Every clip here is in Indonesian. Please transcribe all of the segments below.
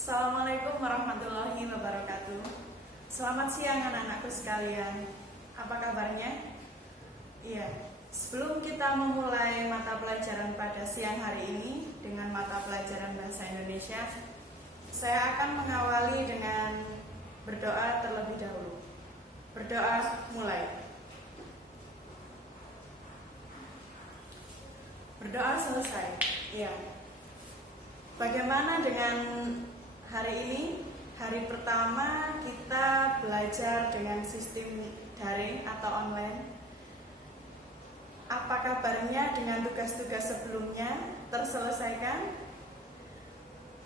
Assalamualaikum warahmatullahi wabarakatuh. Selamat siang anak-anakku sekalian. Apa kabarnya? Iya, sebelum kita memulai mata pelajaran pada siang hari ini dengan mata pelajaran Bahasa Indonesia, saya akan mengawali dengan berdoa terlebih dahulu. Berdoa mulai. Berdoa selesai. Iya. Bagaimana dengan hari ini? Hari pertama kita belajar dengan sistem daring atau online. Apa kabarnya dengan tugas-tugas sebelumnya? Terselesaikan?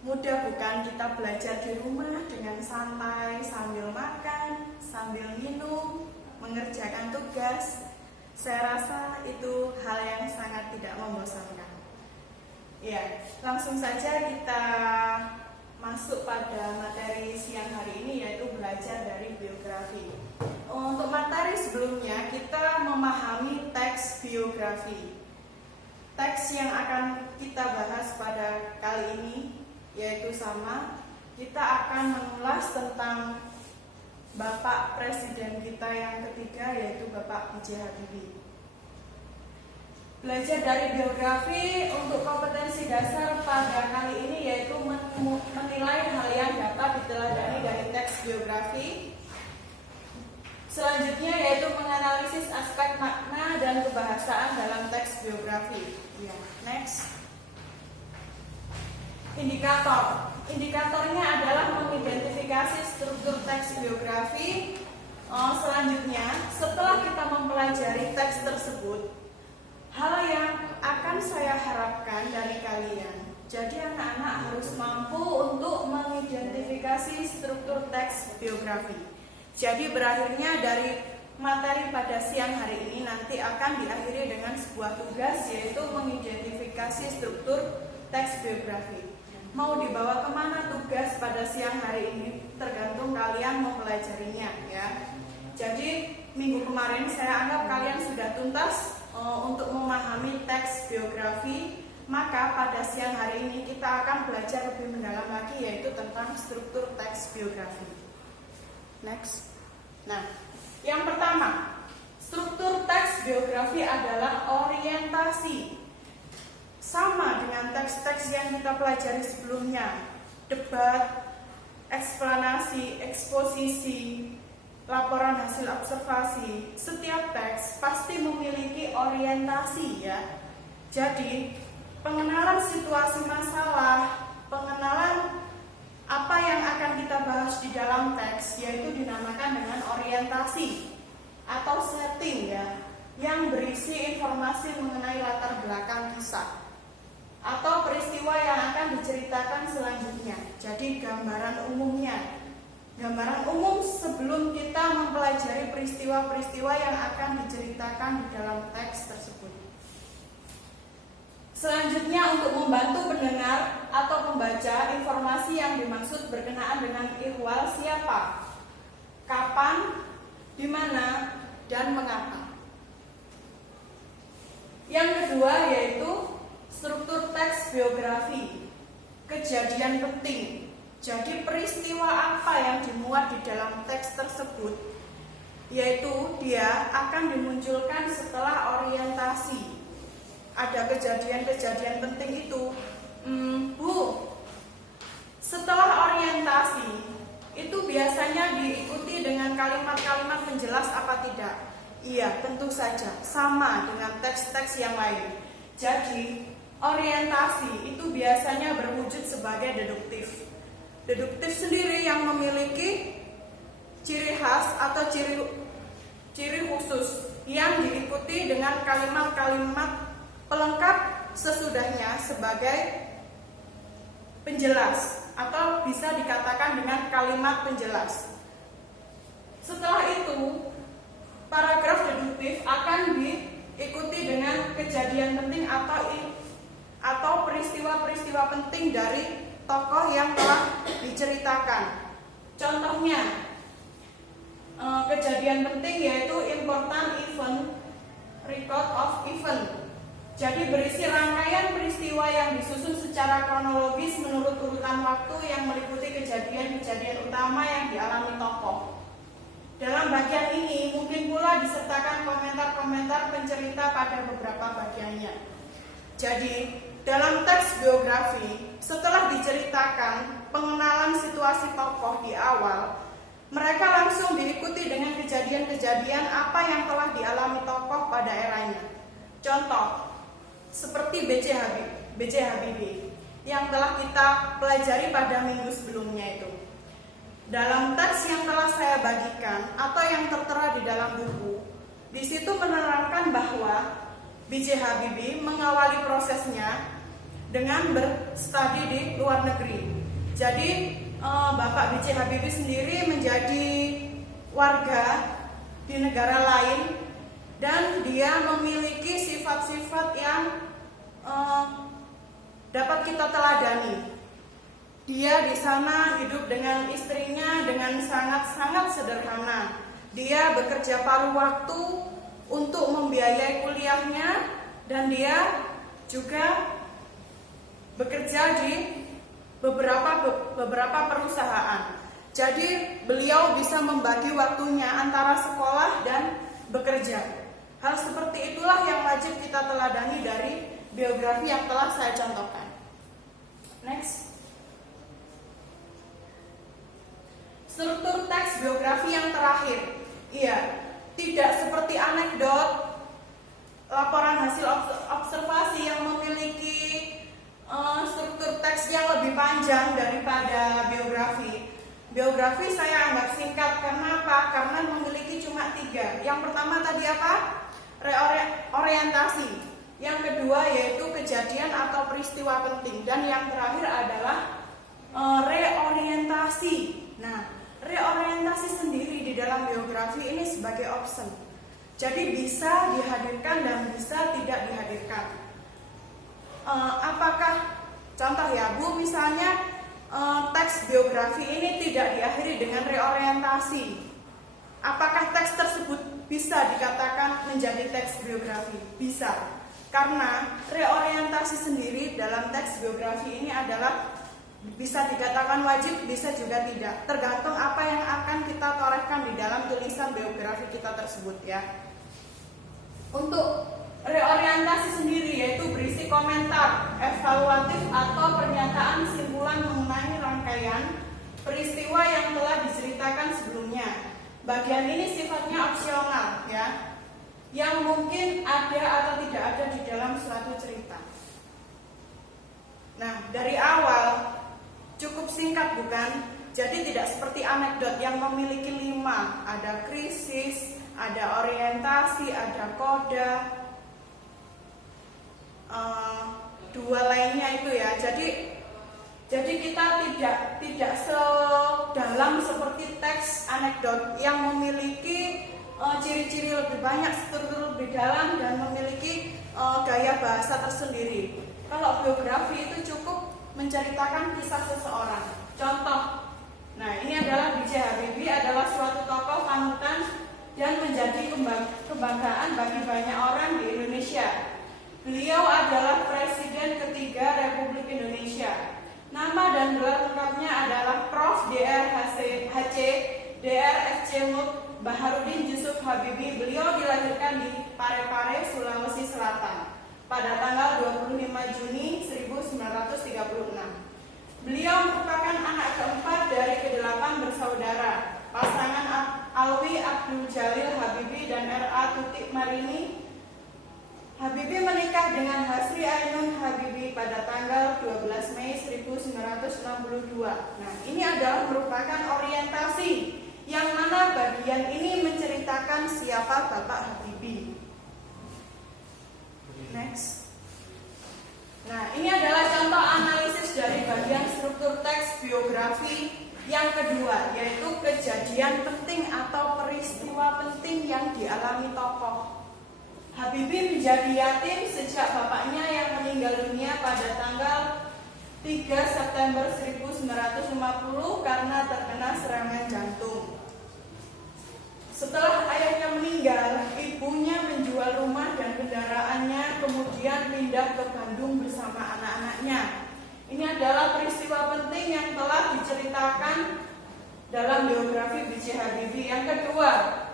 Mudah bukan kita belajar di rumah dengan santai sambil makan, sambil minum, mengerjakan tugas? Saya rasa itu hal yang sangat tidak membosankan. Ya, langsung saja kita masuk pada materi siang hari ini, yaitu belajar dari biografi. Untuk materi sebelumnya kita memahami teks biografi. Teks yang akan kita bahas pada kali ini yaitu sama. Kita akan mengulas tentang Bapak Presiden kita yang ketiga, yaitu Bapak B.J. Habibie. Belajar dari biografi untuk kompetensi dasar pada kali ini yaitu menilai hal yang dapat diteladani dari teks biografi. Selanjutnya yaitu menganalisis aspek makna dan kebahasaan dalam teks biografi. Ya, next. Indikator. Indikatornya adalah mengidentifikasi struktur teks biografi. Selanjutnya, setelah kita mempelajari teks tersebut, hal yang akan saya harapkan dari kalian, jadi anak-anak harus mampu untuk mengidentifikasi struktur teks biografi. Jadi berakhirnya dari materi pada siang hari ini nanti akan diakhiri dengan sebuah tugas, yaitu mengidentifikasi struktur teks biografi. Mau dibawa kemana tugas pada siang hari ini tergantung kalian mempelajarinya ya. Jadi minggu kemarin saya anggap kalian sudah tuntas untuk memahami teks biografi, maka pada siang hari ini kita akan belajar lebih mendalam lagi yaitu tentang struktur teks biografi. Next. Nah, yang pertama, struktur teks biografi adalah orientasi. Sama dengan teks-teks yang kita pelajari sebelumnya, debat, eksplanasi, eksposisi, laporan hasil observasi. Setiap teks pasti memiliki orientasi ya. Jadi, pengenalan situasi masalah, pengenalan apa yang akan kita bahas di dalam teks, yaitu dinamakan dengan orientasi atau setting ya, yang berisi informasi mengenai latar belakang kisah atau peristiwa yang akan diceritakan selanjutnya. Jadi gambaran umumnya, gambaran umum sebelum kita mempelajari peristiwa-peristiwa yang akan diceritakan di dalam teks tersebut. Selanjutnya, untuk membantu pendengar atau pembaca, informasi yang dimaksud berkenaan dengan ihwal siapa, kapan, di mana, dan mengapa. Yang kedua yaitu struktur teks biografi, kejadian penting. Jadi peristiwa apa yang dimuat di dalam teks tersebut, yaitu dia akan dimunculkan setelah orientasi. Ada kejadian-kejadian penting itu. Bu, setelah orientasi itu biasanya diikuti dengan kalimat-kalimat penjelas apa tidak? Iya, tentu saja, sama dengan teks-teks yang lain. Jadi orientasi itu biasanya berwujud sebagai deduktif. Deduktif sendiri yang memiliki ciri khas atau ciri khusus yang diikuti dengan kalimat-kalimat pelengkap sesudahnya sebagai penjelas atau bisa dikatakan dengan kalimat penjelas. Setelah itu, paragraf deduktif akan diikuti dengan kejadian penting atau peristiwa-peristiwa penting dari tokoh yang telah diceritakan. Contohnya, kejadian penting yaitu important event, record of event. Jadi berisi rangkaian peristiwa yang disusun secara kronologis menurut urutan waktu yang meliputi kejadian-kejadian utama yang dialami tokoh. Dalam bagian ini mungkin pula disertakan komentar-komentar pencerita pada beberapa bagiannya. Jadi, dalam teks biografi, setelah diceritakan pengenalan situasi tokoh di awal, mereka langsung diikuti dengan kejadian-kejadian apa yang telah dialami tokoh pada eranya. Contoh, seperti B.J. Habibie yang telah kita pelajari pada minggu sebelumnya itu. Dalam teks yang telah saya bagikan atau yang tertera di dalam buku, di situ menerangkan bahwa B.J. Habibie mengawali prosesnya dengan berstudi di luar negeri. Jadi Bapak B.J. Habibie sendiri menjadi warga di negara lain dan dia memiliki sifat-sifat yang dapat kita teladani. Dia di sana hidup dengan istrinya dengan sangat-sangat sederhana. Dia bekerja paruh waktu untuk membiayai kuliahnya dan dia juga bekerja di beberapa perusahaan. Jadi beliau bisa membagi waktunya antara sekolah dan bekerja. Hal seperti itulah yang wajib kita teladani dari biografi yang telah saya contohkan. Next. Struktur teks biografi yang terakhir. Iya, tidak seperti anekdot, laporan hasil observasi yang memiliki struktur teks yang lebih panjang daripada biografi. Biografi saya anggap singkat. Karena apa? Karena memiliki cuma 3. Yang pertama tadi apa? Reorientasi. Yang kedua yaitu kejadian atau peristiwa penting. Dan yang terakhir adalah reorientasi. Nah, reorientasi sendiri di dalam biografi ini sebagai option. Jadi bisa dihadirkan dan bisa tidak dihadirkan. Apakah contoh ya Bu, misalnya teks biografi ini tidak diakhiri dengan reorientasi. Apakah teks tersebut bisa dikatakan menjadi teks biografi? Bisa. Karena reorientasi sendiri dalam teks biografi ini adalah bisa dikatakan wajib, bisa juga tidak. Tergantung apa yang akan kita torehkan di dalam tulisan biografi kita tersebut ya. Untuk reorientasi sendiri yaitu berisi komentar, evaluatif atau pernyataan simpulan mengenai rangkaian peristiwa yang telah diceritakan sebelumnya. Bagian ini sifatnya opsional ya, yang mungkin ada atau tidak ada di dalam suatu cerita. Nah, dari awal cukup singkat bukan? Jadi tidak seperti anekdot yang memiliki 5, ada krisis, ada orientasi, ada koda, 2 lainnya itu ya. Jadi kita tidak sedalam seperti teks anekdot yang memiliki ciri-ciri lebih banyak, struktur lebih dalam dan memiliki gaya bahasa tersendiri. Kalau biografi itu cukup menceritakan kisah seseorang. Contoh, nah ini adalah B.J. Habibie adalah suatu tokoh panutan dan menjadi kebanggaan bagi banyak orang di Indonesia. Beliau adalah Presiden ketiga Republik Indonesia. Nama dan gelar lengkapnya adalah Prof. Dr. H.C. Dr. F.C. Mut Baharudin Yusuf Habibie. Beliau dilahirkan di Parepare, Sulawesi Selatan pada tanggal 25 Juni 1936. Beliau merupakan anak keempat dari ke-8 bersaudara, pasangan Alwi Abdul Jalil Habibie dan R.A. Tutik Marini. Habibie menikah dengan Hasri Ainun Habibie pada tanggal 12 Mei 1962. Nah, ini adalah merupakan orientasi yang mana bagian ini menceritakan siapa Bapak Habibie. Next. Nah, ini adalah contoh analisis dari bagian struktur teks biografi yang kedua, yaitu kejadian penting atau peristiwa penting yang dialami tokoh. Habibie menjadi yatim sejak bapaknya yang meninggal dunia pada tanggal 3 September 1950 karena terkena serangan jantung. Setelah ayahnya meninggal, ibunya menjual rumah dan kendaraannya, kemudian pindah ke Bandung bersama anak-anaknya. Ini adalah peristiwa penting yang telah diceritakan dalam biografi B.J. Habibie. Yang kedua,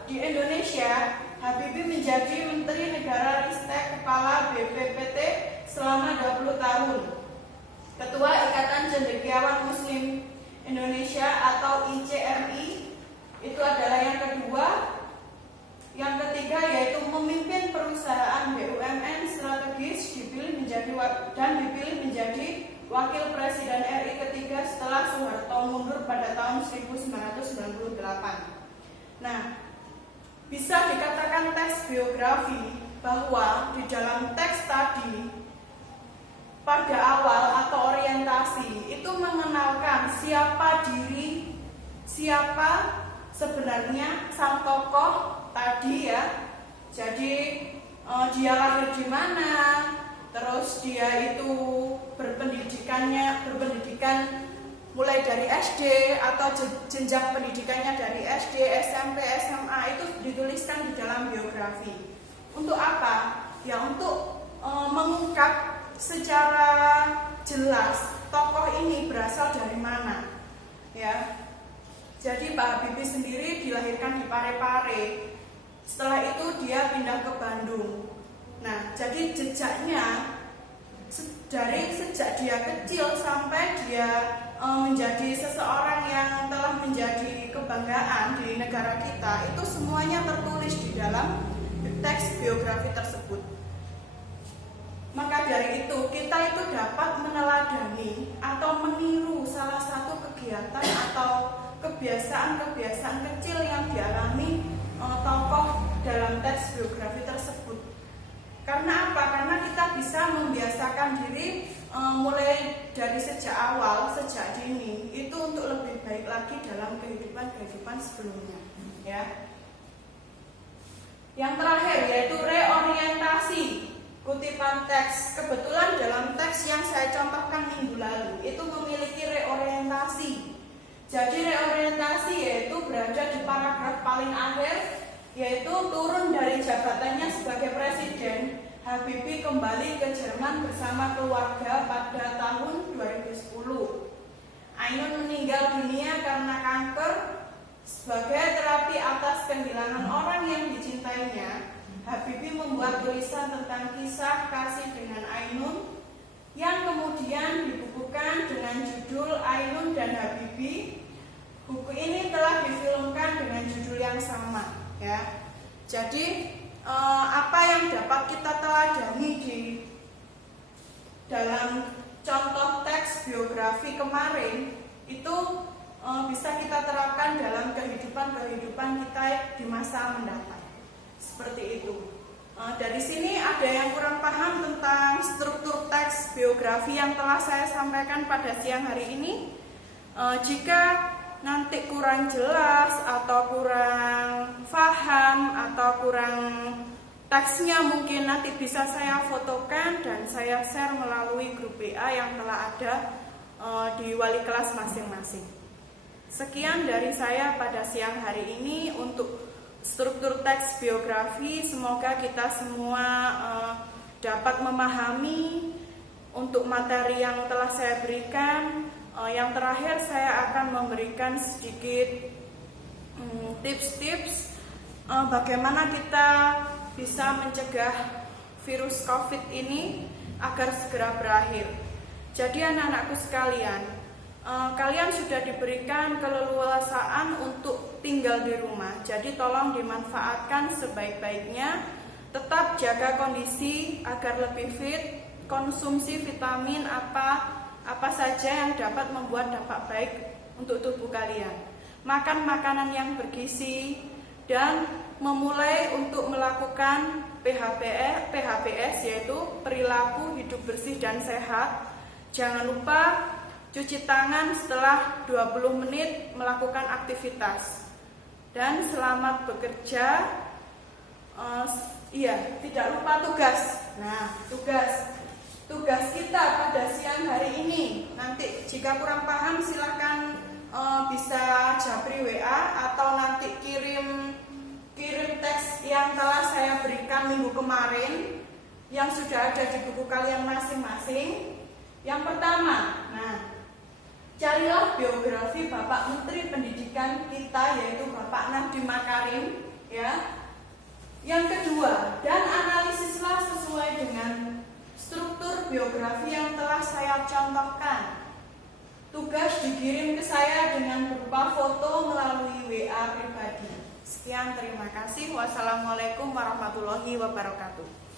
di Indonesia, Habibie menjadi Menteri Negara Ristek Kepala BPPT selama 20 tahun. Ketua Ikatan Cendekiawan Muslim Indonesia atau ICMI, itu adalah yang kedua. Yang ketiga yaitu memimpin perusahaan BUMN strategis, dipilih menjadi Wakil Presiden RI ketiga setelah Soeharto mundur pada tahun 1998. Nah, bisa dikatakan teks biografi bahwa di dalam teks tadi pada awal atau orientasi itu mengenalkan siapa sebenarnya sang tokoh tadi ya. Jadi dia lahir di mana, terus dia itu berpendidikan mulai dari SD atau jenjang pendidikannya dari SD, SMP, SMA itu dituliskan di dalam biografi. Untuk apa? Ya untuk mengungkap secara jelas tokoh ini berasal dari mana. Ya. Jadi Pak Habibie sendiri dilahirkan di Parepare. Setelah itu dia pindah ke Bandung. Nah, jadi jejaknya dari sejak dia kecil sampai dia menjadi seseorang yang telah menjadi kebanggaan di negara kita, itu semuanya tertulis di dalam teks biografi tersebut. Maka dari itu kita itu dapat meneladani atau meniru salah satu kegiatan atau kebiasaan-kebiasaan kecil yang dialami tokoh dalam teks biografi tersebut. Karena apa? Karena kita bisa membiasakan diri mulai dari sejak awal, sejak dini, itu untuk lebih baik lagi dalam kehidupan sebelumnya. Ya. Yang terakhir yaitu reorientasi. Kutipan teks, kebetulan dalam teks yang saya contohkan minggu lalu itu memiliki reorientasi. Jadi reorientasi yaitu berada di paragraf paling akhir, yaitu turun dari jabatannya sebagai presiden, Habibie kembali ke Jerman bersama keluarga pada tahun 2010. Ainun meninggal dunia karena kanker. Sebagai terapi atas kehilangan orang yang dicintainya, Habibie membuat tulisan tentang kisah kasih dengan Ainun yang kemudian dibukukan dengan judul Ainun dan Habibie. Buku ini telah difilmkan dengan judul yang sama, ya. Jadi apa yang dapat kita teladani di dalam contoh teks biografi kemarin itu bisa kita terapkan dalam kehidupan kita di masa mendatang. Seperti itu. Dari sini ada yang kurang paham tentang struktur teks biografi yang telah saya sampaikan pada siang hari ini. Jika nanti kurang jelas atau kurang paham atau kurang teksnya, mungkin nanti bisa saya fotokan dan saya share melalui grup WA yang telah ada di wali kelas masing-masing. Sekian dari saya pada siang hari ini untuk struktur teks biografi. Semoga kita semua dapat memahami untuk materi yang telah saya berikan. Yang terakhir saya akan memberikan sedikit tips-tips bagaimana kita bisa mencegah virus COVID ini agar segera berakhir. Jadi anak-anakku sekalian, kalian sudah diberikan keleluasaan untuk tinggal di rumah. Jadi tolong dimanfaatkan sebaik-baiknya. Tetap jaga kondisi agar lebih fit. Konsumsi vitamin apa saja yang dapat membuat dampak baik untuk tubuh kalian. Makan makanan yang bergizi dan memulai untuk melakukan PHBS yaitu perilaku hidup bersih dan sehat. Jangan lupa cuci tangan setelah 20 menit melakukan aktivitas. Dan selamat bekerja. Tidak lupa tugas. Nah, tugas kita pada siang hari ini. Nanti jika kurang paham silahkan bisa japri WA atau nanti kirim kemarin yang sudah ada di buku kalian masing-masing. Yang pertama, carilah biografi Bapak Menteri Pendidikan kita, yaitu Bapak Nadiem Makarim, ya. Yang kedua, dan analisislah sesuai dengan struktur biografi yang telah saya contohkan. Tugas dikirim ke saya dengan berupa foto melalui WA pribadi. Sekian, terima kasih. Wassalamualaikum warahmatullahi wabarakatuh.